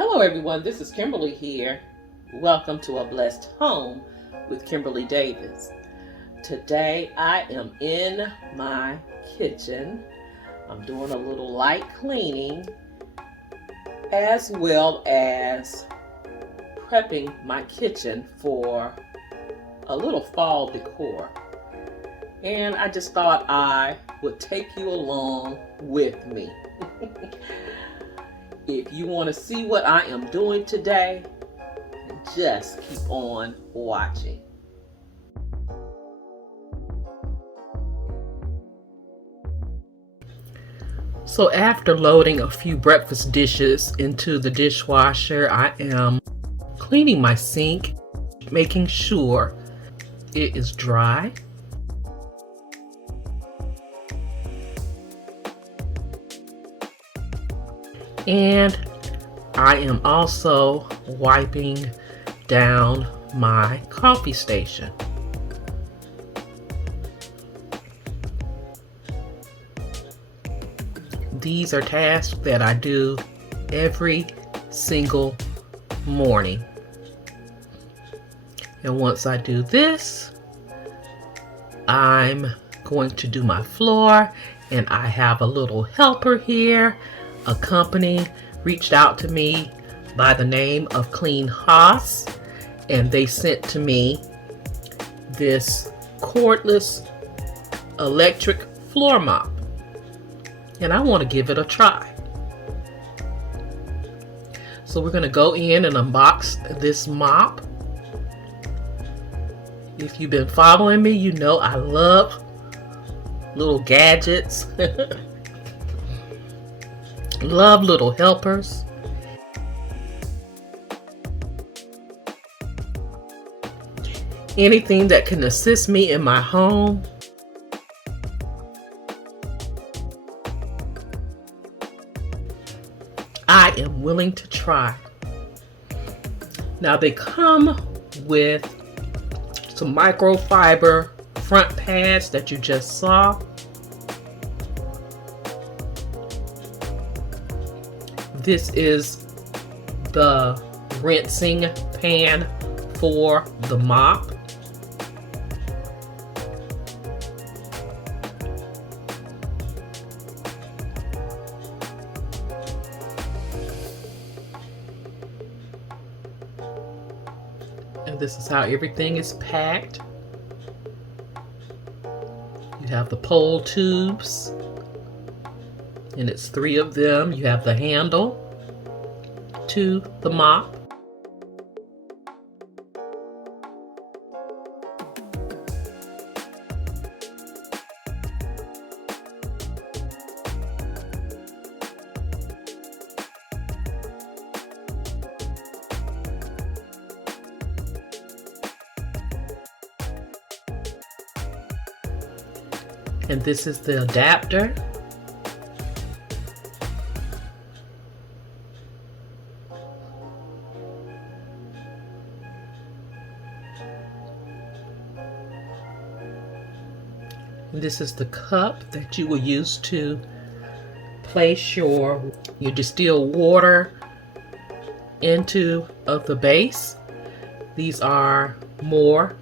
Hello everyone, this is Kimberly here. Welcome to A Blessed Home with Kimberly Davis. Today I am in my kitchen. I'm doing a little light cleaning as well as prepping my kitchen for a little fall decor. And I just thought I would take you along with me. If you want to see what I am doing today, just keep on watching. So after loading a few breakfast dishes into the dishwasher, I am cleaning my sink, making sure it is dry. And I am also wiping down my coffee station. These are tasks that I do every single morning. And once I do this, I'm going to do my floor, and I have a little helper here. A company reached out to me by the name of Clean Haus, and they sent to me this cordless electric floor mop, and I want to give it a try. So we're going to go in and unbox this mop. If you've been following me, you know I love little gadgets. Love little helpers. Anything that can assist me in my home. I am willing to try. Now they come with some microfiber front pads that you just saw. This is the rinsing pan for the mop. And this is how everything is packed. You have the pole tubes, and it's 3 of them. You have the handle to the mop. And this is the adapter. This is the cup that you will use to place your distilled water into the base. These are more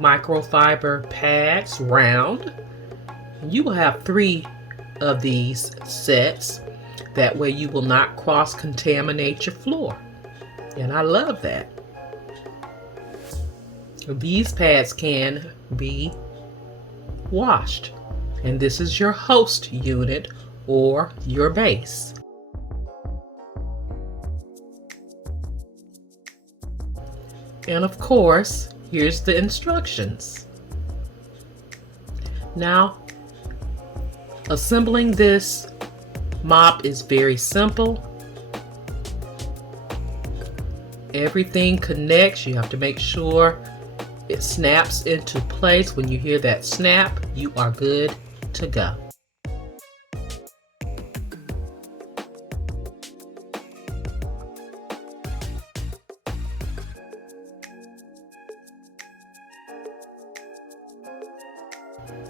microfiber pads, round. You will have 3 of these sets. That way you will not cross-contaminate your floor. And I love that. These pads can be washed, and this is your host unit or your base. And of course, here's the instructions. Now, assembling this mop is very simple. Everything connects. You have to make sure it snaps into place. When you hear that snap, you are good to go.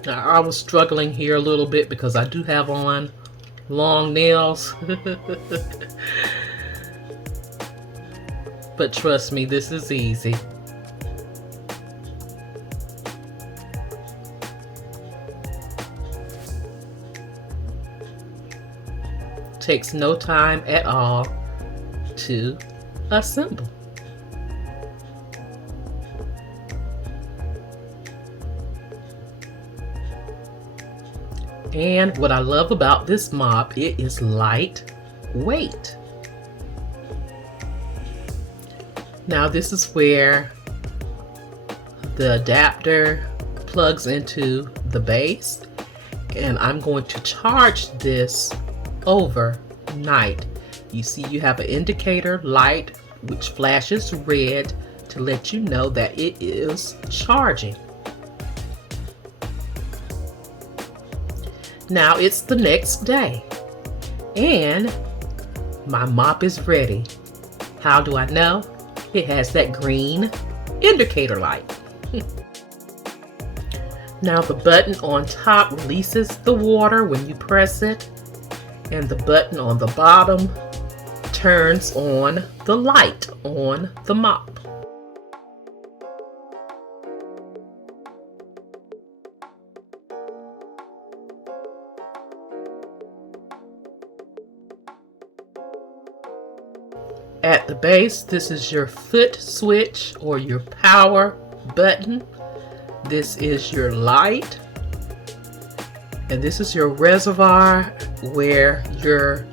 Now, I was struggling here a little bit because I do have on long nails. but trust me, this is easy. Takes no time at all to assemble. And what I love about this mop, it is lightweight. Now this is where the adapter plugs into the base, and I'm going to charge this overnight. You see you have an indicator light which flashes red to let you know that it is charging. Now it's the next day and my mop is ready. How do I know? It has that green indicator light. Now the button on top releases the water when you press it, and the button on the bottom turns on the light on the mop. At the base, this is your foot switch or your power button. This is your light. And this is your reservoir where your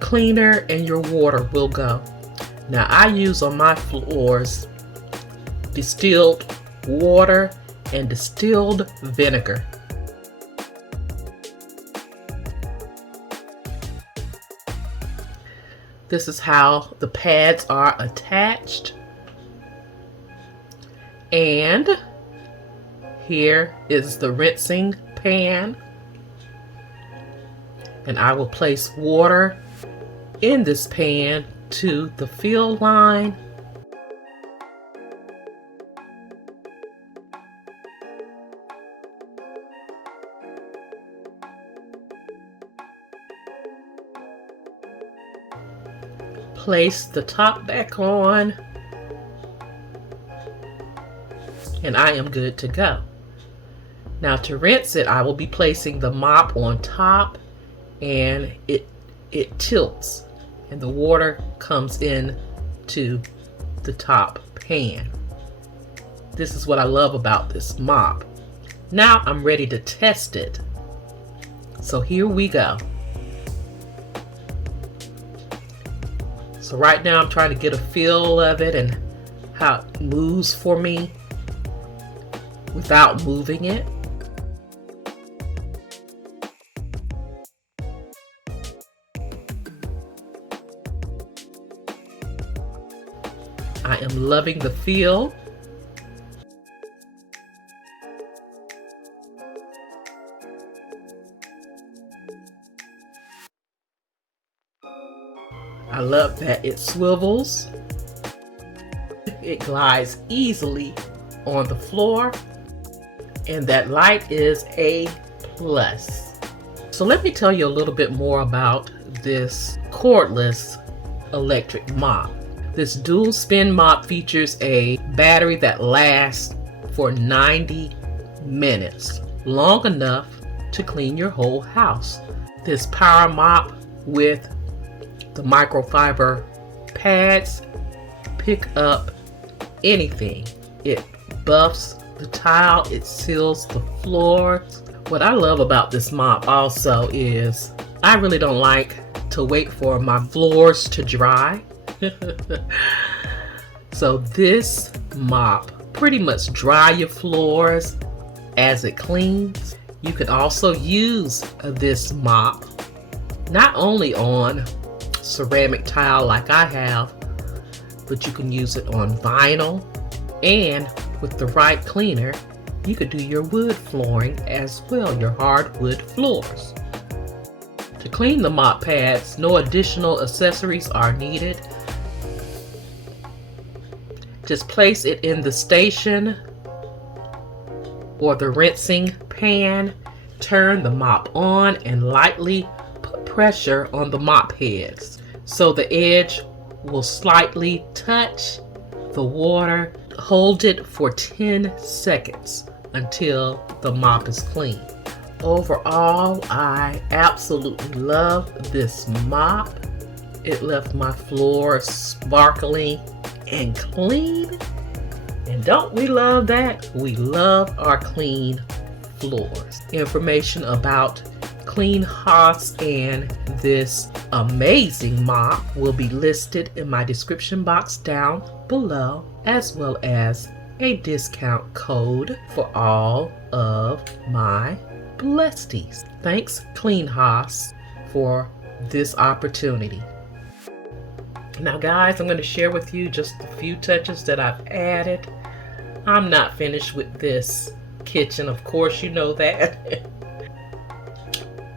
cleaner and your water will go. Now I use on my floors distilled water and distilled vinegar. This is how the pads are attached. And here is the rinsing pan. And I will place water in this pan to the fill line. Place the top back on, and I am good to go. Now to rinse it, I will be placing the mop on top, and it tilts and the water comes in to the top pan. This is what I love about this mop. Now I'm ready to test it. So here we go. So right now I'm trying to get a feel of it and how it moves for me without moving it. I am loving the feel. I love that it swivels. It glides easily on the floor, and that light is a plus. So let me tell you a little bit more about this cordless electric mop. This dual spin mop features a battery that lasts for 90 minutes, long enough to clean your whole house. This power mop with the microfiber pads pick up anything. It buffs the tile, it seals the floors. What I love about this mop also is I really don't like to wait for my floors to dry. So this mop pretty much dry your floors as it cleans. You can also use this mop not only on ceramic tile like I have, but you can use it on vinyl, and with the right cleaner you could do your wood flooring as well, your hardwood floors. To clean the mop pads, no additional accessories are needed. Just place it in the station or the rinsing pan, turn the mop on, and lightly put pressure on the mop heads so the edge will slightly touch the water. Hold it for 10 seconds until the mop is clean. Overall, I absolutely love this mop. It left my floor sparkling and clean. And don't we love that? We love our clean floors. Information about Clean Haus and this amazing mop will be listed in my description box down below, as well as a discount code for all of my blesties. Thanks, Clean Haus, for this opportunity. Now guys, I'm going to share with you just a few touches that I've added. I'm not finished with this kitchen, of course, you know that.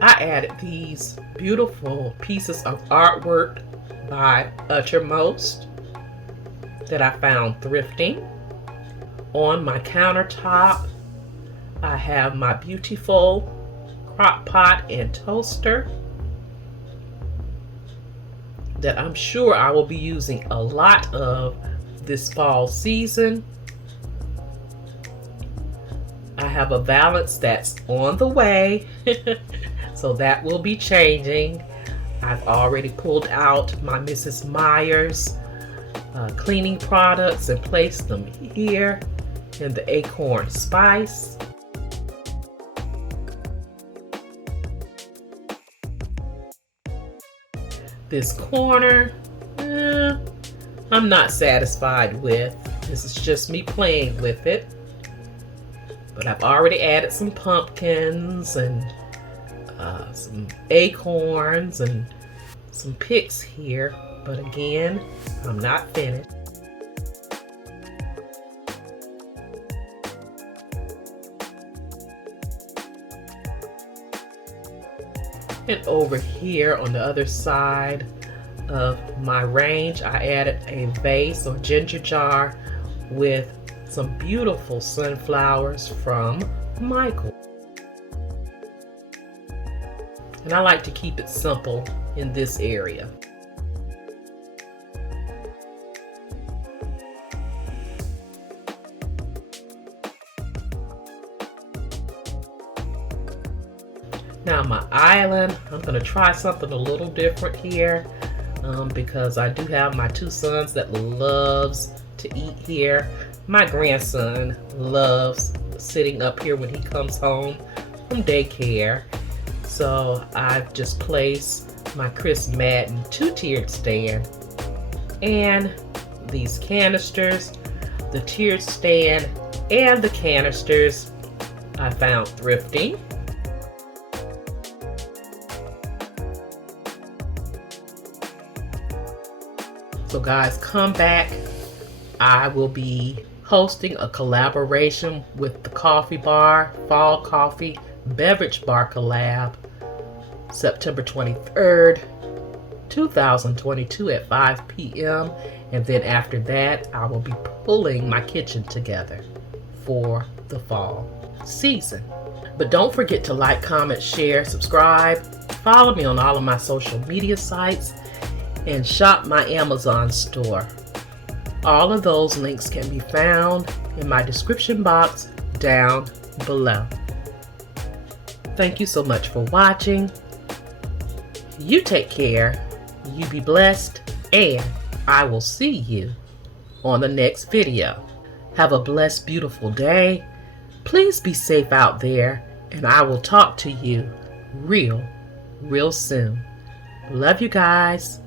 I added these beautiful pieces of artwork by Uttermost that I found thrifting. On my countertop, I have my beautiful crock pot and toaster that I'm sure I will be using a lot of this fall season. I have a valance that's on the way, so that will be changing. I've already pulled out my Mrs. Meyer's cleaning products and placed them here in the acorn spice. This corner, I'm not satisfied with. This is just me playing with it. But I've already added some pumpkins and some acorns and some picks here. But again, I'm not finished. And over here on the other side of my range, I added a vase or ginger jar with some beautiful sunflowers from Michael. And I like to keep it simple in this area. Now my island, I'm going to try something a little different here because I do have my two sons that loves to eat here. My grandson loves sitting up here when he comes home from daycare. So I've just placed my Chris Madden two-tiered stand and these canisters, the tiered stand and the canisters I found thrifting. So guys, come back. I will be hosting a collaboration with the Coffee Bar, Fall Coffee Beverage Bar collab, September 23rd, 2022 at 5 p.m. And then after that, I will be pulling my kitchen together for the fall season. But don't forget to like, comment, share, subscribe, follow me on all of my social media sites, and shop my Amazon store. All of those links can be found in my description box down below. Thank you so much for watching. You take care, you be blessed, and I will see you on the next video. Have a blessed, beautiful day. Please be safe out there, and I will talk to you real soon. Love you guys.